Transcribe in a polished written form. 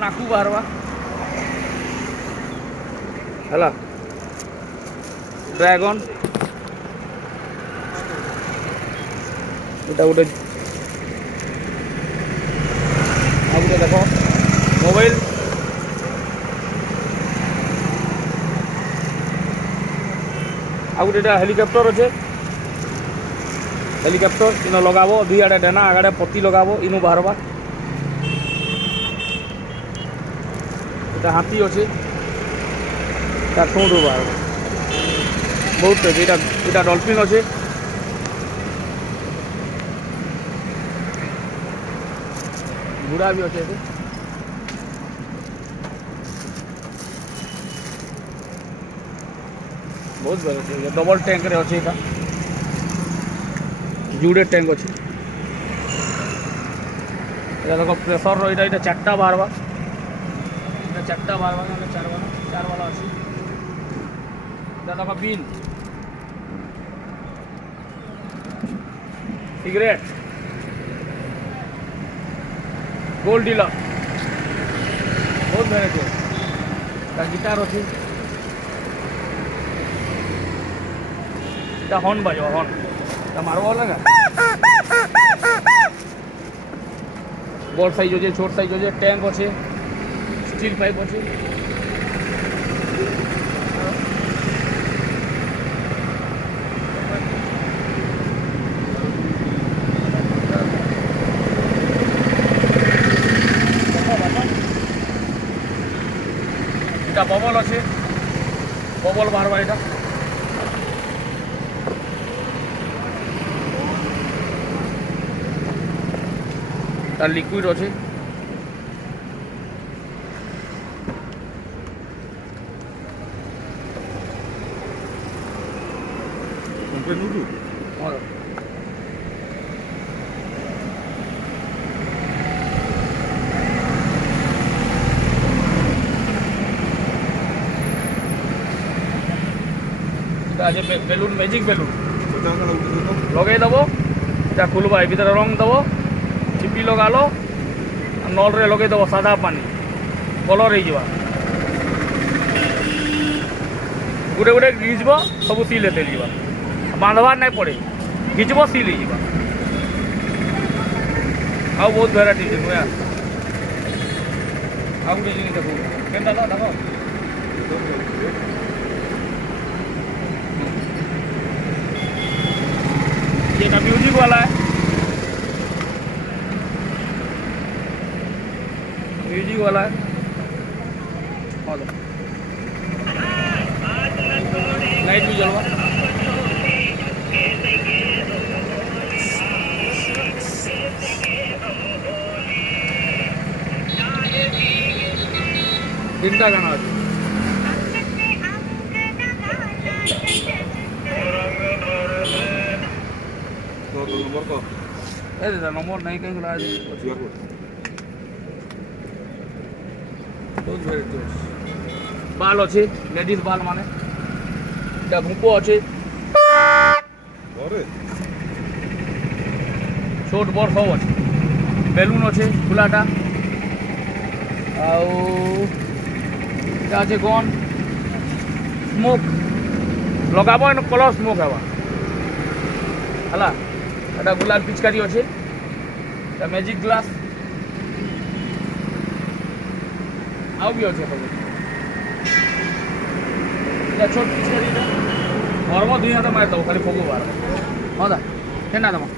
नाकू बाहरवा है ड्रैगन गोटे गोटे देख मोबाइल आ गोटे हेलिकप्टर अच्छे हेलिकप्टर इन लगाबो दुई आड़े डेना आगड़े पत्ती लगाबो इनू बाहरवा हाथी अच्छे ठूँ बाहर बहुत यहाँ डल्फिन अच्छे घोड़ा भी अच्छे बहुत भैराइटी डबल टैंक रे अच्छे यहाँ जुड़े टैंक अच्छे देख प्रेसर रहा चार्टा बाहरवा चार्टा बाहरवा चार वाला अच्छी देख बिन सिगरेट गोल्ड डीलर बहुत भैराइटी गिटार अच्छी हॉर्न बजो हॉर्न मारवा लगा बड़ साइज अच्छे छोट साइज अच्छे टैंक अच्छे स्टील पाइप अच्छे बबल अच्छे बबल बाहर यहाँ तार लिक्विड अच्छे बेलून मैजिक बेलून लगे दब इटा खुलवा भीतर रंग दब चिपी लगा लो नल रे लगे दब सादा पानी कलर हो गोटे गोटे घिचब सब सिल होते बांधवार नहीं पड़े घिचब सिल हो बहुत भेराइटी नुआ आ गोटे जिन देख के देख ये म्यूजिक वाला है म्यूजिक वाला है लाइट भी जलवा दिन का गाना है नंबर नहीं कहीं बाल अच्छे लेडीज बाल माने भूको अच्छे छोट बड़ सब अच्छे बेलून अच्छे खुलाटा अच्छे गन स्मोक लगाब कलर स्मोक हवा है এটা गुलाब पिचकारी अच्छे मैजिक ग्लास आउ भी अच्छे सब छोट पिचकारी घरमा दुई हाथ मार दब खाली फगु बाहर हाँ दा के दमा